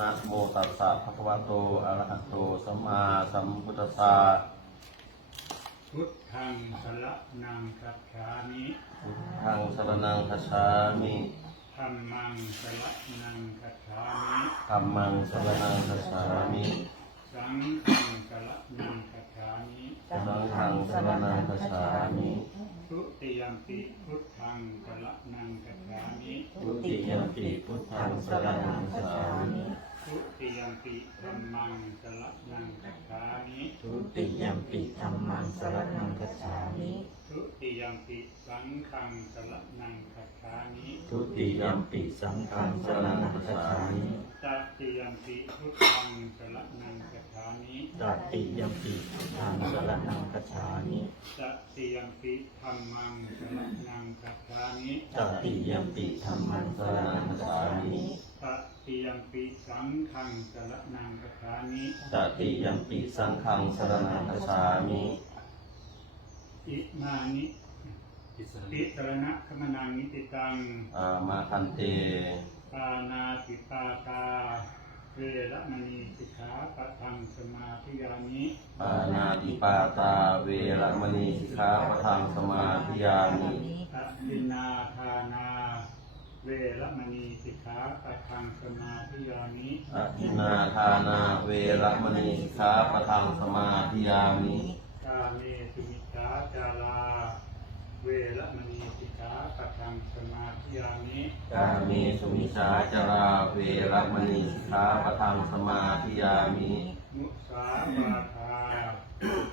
นะโมตัสสะภะคะวะโตอะระหะโตสัมมาสัมพุทธัสสะพุทธังสระนังคัจฉามิพุทธังสรณังคัจฉามิธัมมังสระนังคัจฉามิธัมมังสรณังคัจฉามิสังฆังสระนังคัจฉามิสังฆังสรณังคัจฉามิทุติยมปิพุทธังสระนังคัจฉามิทุติยมปิพุทธังสรณังคัจฉามิ ทุติยมปิธัมมังสระนังคัจฉามิทุติยมปิธรรมังสรณังคัจฉามิทุติยมปิสังฆังสระนังคัจฉามิทุติยมปิสังฆังสรณังคัจฉามิตติยมปิพุทธังสระนังคัจฉามิตติยมปิพุทธังสรณังคัจฉามิตติยมปิธัมมังสระนังคัจฉามิตติยมปิธรรมังสรณังคัจฉามิต ติยมปิสังฆังสระนังคัจฉามิตติยมปิสังฆังสรณังคัจฉามิอิมานิปิสรณะขมนังนิติตังอามาคันเต ปานาติปาตาเวระมณีสิกขาปะทังสมาธิยามิปานาติปาตาเวระมณีสิกขาปะทังสมาธิยามิอะดินนาทานาเวระมณีสิก ขาปะทังสมาธิยามิอธินาทานาเวระมณีสิกขาปะทังสมาธิยามิกาเมสุมิจาจาราเวระมณีสิกขาปะทังสมาธิยามิกาเมสุมิชาจาราเวระมณีสิกขาปะทังสมาธิยามิ มุสาวาทา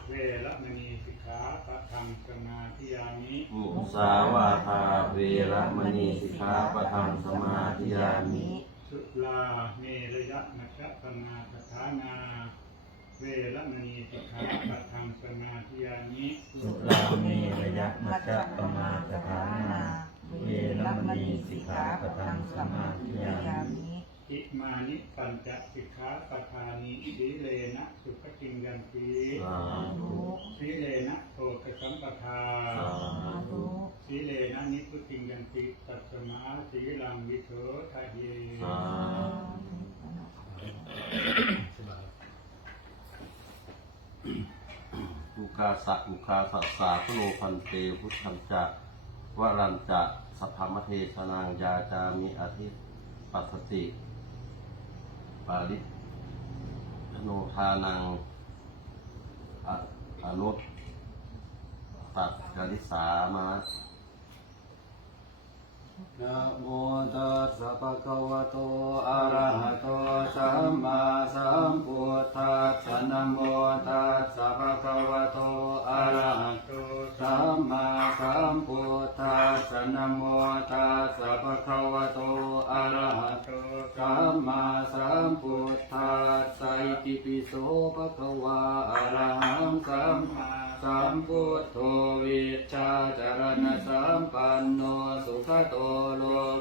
เวระมณีสิกขาปะทังสมาธิยา มิมุสาวาทาเวระมณีสิกขาปะทังสมาธิยามิสุลาเมรยะมัจจปนาสถานาเวระมณีสิกขาปะทังสมาธิยามิสุลาเมระยะมัจจปมาสถานาเวรมณีสิกขาปะทังสมาธิยามิ อิมานิปัญจสิกขาปทานิสีเลนะสุขจิงยันติสาธุสีเลนะโทกสัมปทาสาธุสีเลนะนิพุติงยันติตัสมาสีลังวิโสทะเยสาธุกาสะอุคาสัสสาพโลพันเตพุทธังจะวรัญจะสัพพมเทสนังยาจามิอธิปัสสติ ปาริโนทานังอะอนุตัดกริสามานะโมตัสสะภะคะวะโต อะระหะโต สัมมาสัมพุทธัสสะนะโมตัสสะภะคะวะโต อะระหะ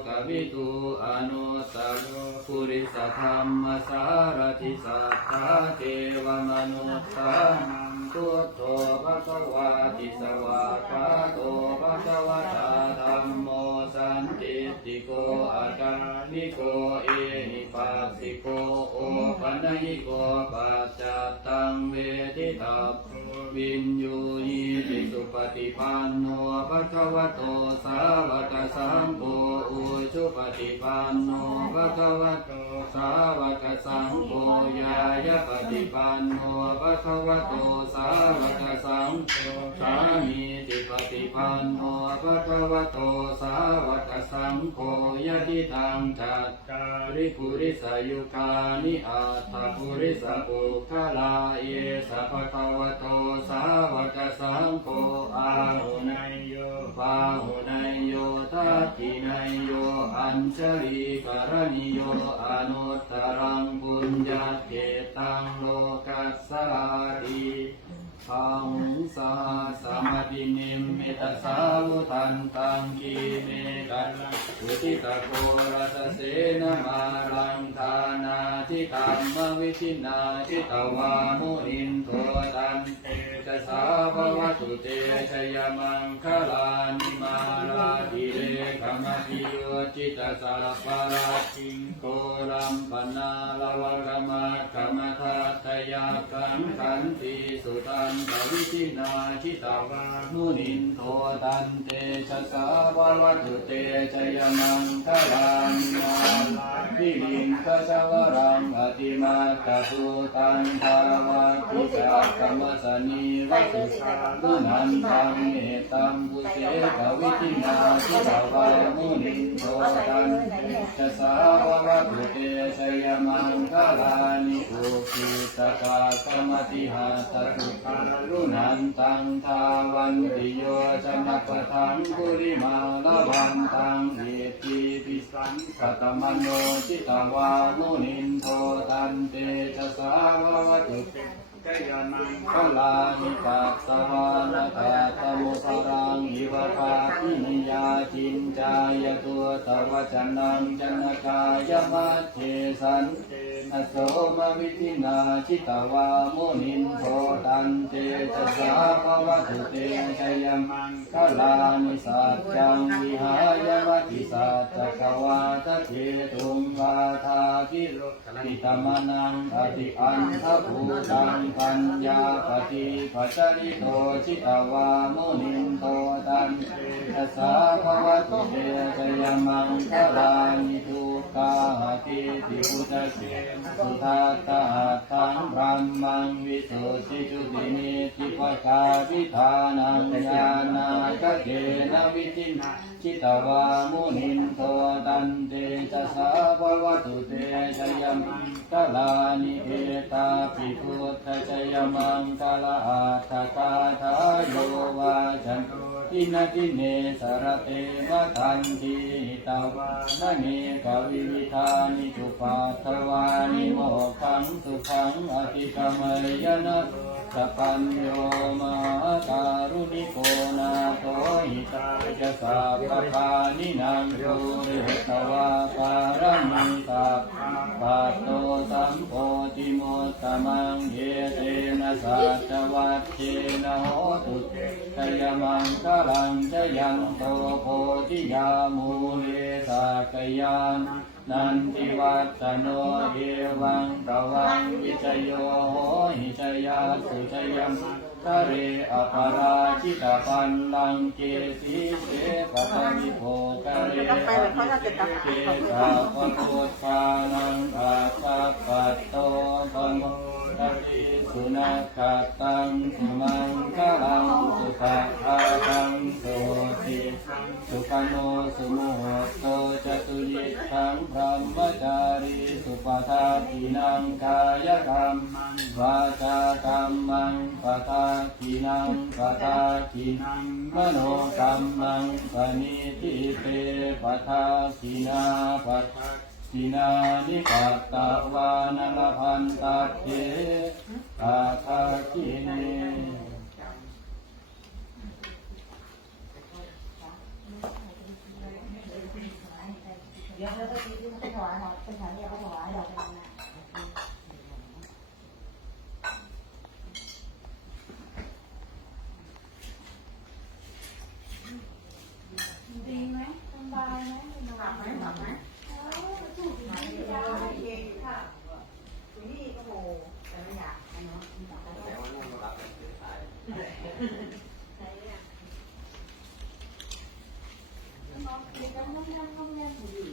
กวิทูอนุตโรปุริสธรรมสารติสัทธาเทวมนุษย์สานังพุโธภะคะวาติสวากาโตภะคะวะตาธัมโมสันติติโกอาจาริโกเอหิปัสสิโกโอปัญญิโกปัจจัตตังเวทิตาโพ วินยูหิติสุปฏิปันโนภะคะวะโตสาวกสังโฆอุชุปฏิปันโนภะคะวะโตสาวกสังโฆยายะปฏิปันโนภะคะวะโตสาวกสังโฆสามีติปฏิปันโนภะคะวะโตสาวกสังโฆยะติตังจัตตาริปุริสายุคานิอัตถปุริสปุคลาเยสัพพะคะวะโตสาวกสังโฆอาหุนายโยปาหุนายโยทัตถินายโยอัญชลีกรณิโยอนุตตรังปุญญาเกตังโลกัสสาริพัง สาสมตินิมมิตาสาวุทันตังกีเมกัลอุทิตโกรัสเสนมารังทานาทิธรรมวิชินาทิตวามุนินโทตันเตจะสาภวัตุเตชยมังคลานิมาลาทิเรกมปิโยจิตสาปาราชิงโกรัมปนาลวกมะกมทัตยาคันขันติสุตันตวิชินาชิตาวามุนินโทตันเตชะสาภวตุเตชยมังคลานิมาลาทิลิงคชวรังอติมาตสุตันทาวาทิจักรมสนีวสุสาลุนันตังเมตัมปุเสกวิทินาทิตาวามุนินโทตันเตชะสา ววะตุเตชยมังคลานิอุคิตกากรรมติหาตสุขาลุนันตังทาวันติโยชนะปะทังกุริมาลวันตังเอติปิสังสัตมโนจิตวามุนินโทตันเตชะสาววะตุเตกยานังพลานิปัสสวานตาตมุสรังอิวะปา จายตัวตวจันนังจันกายมัจเจสันเต นะโสมวิธินาชิตวามุนินโทตันเตชะสาภวตุเตชยมังคลานิสัจจังวิหายวัติสัจจกวาทเทตุงวาทาคิโรติตมนังอติอันทภูตังปัญญาปฏิปัจจริโตชิตวามุนินโตตันเตชะสาภวตุเตชยมังคลานิทุกขาติติพุทธเสสุทัตตาทังพรหมังวิโสสิจุตินิติปะกาวิธานังญาณากเกนวิจินาชิตวามุนินโทตันเตชะสาภวตุเตชยมังคลานิเอตาปิพุทธชยมังคลาอัตถกาทาโยวาจันโต ทินาทิเนสรเตมะทันทีตาวานเนกวิวิธานิจุปัตถวานิโมขังสุขังอธิกมยนะสัพพัญโยมหาการุณิโกนาโตหิตาจะสัพพานินางโยเรตวาการมิสัพ ปัตโตสัมโพธิโมตตมังเยเตนะสัจวัตเจนะโหตุเตชยมังคลังชยังโตโพธิยามูเลสากยานนันติวัตโนเอวังตวังวิจโยโหหิชยาสุชยม ทะเรอปาราชิตาปันลังเกสีเสปะปะวิโภกะเรอภิเกสาปะพุทธานังอาคาปัตโตปะโมทะริ สุนัขตังมังคลังสุขะอาทังโสติสุขโนสุโมโตจตุยิทังพรหมจารีสุปทาทินังกายกรรมังวาจากรรมังปทาทินังปทาทินังมโนกรรมังปณิทิเตปทาทินาปทา ทินานิปัตตวานลพันตัตเทอาคาคิเนเดี๋ยวเราไปที่ที่เขาถวายหอดเป็นฐานเนี่ยเขาถวายดอกไม้นนะดีไหมสบายไหมหลับไหมหลับไหมถูกไหมยาเย็นค่ะนี่ก็โหแต่ไม่อยากไอ้เนาะแต่ว่านุ่มหลับเป็นสุดท้ายใช่เนี่ยน้องเด็กน้องแม่น้องแม่อยู่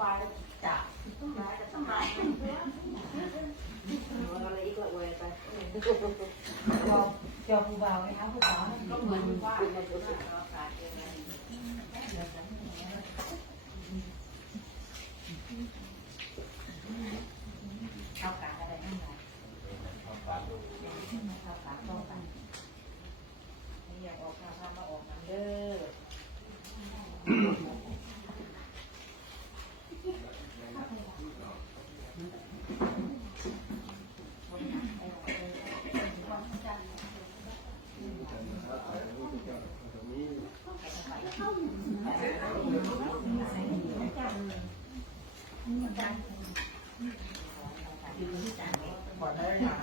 บายจับต้องบายต้องบายอะไรอีกละเว้ย ไปจอบจอบผู้บ่าวไหมคะผู้บ่าวก็เหมือนว่าเป็นตัวสุดอดการเองเข้ากอะไรนั่นแหละข้าการเข้าการเข้ากันนี่อยากออกมาพามาออกกันเด้อ อนได้แล้วนะ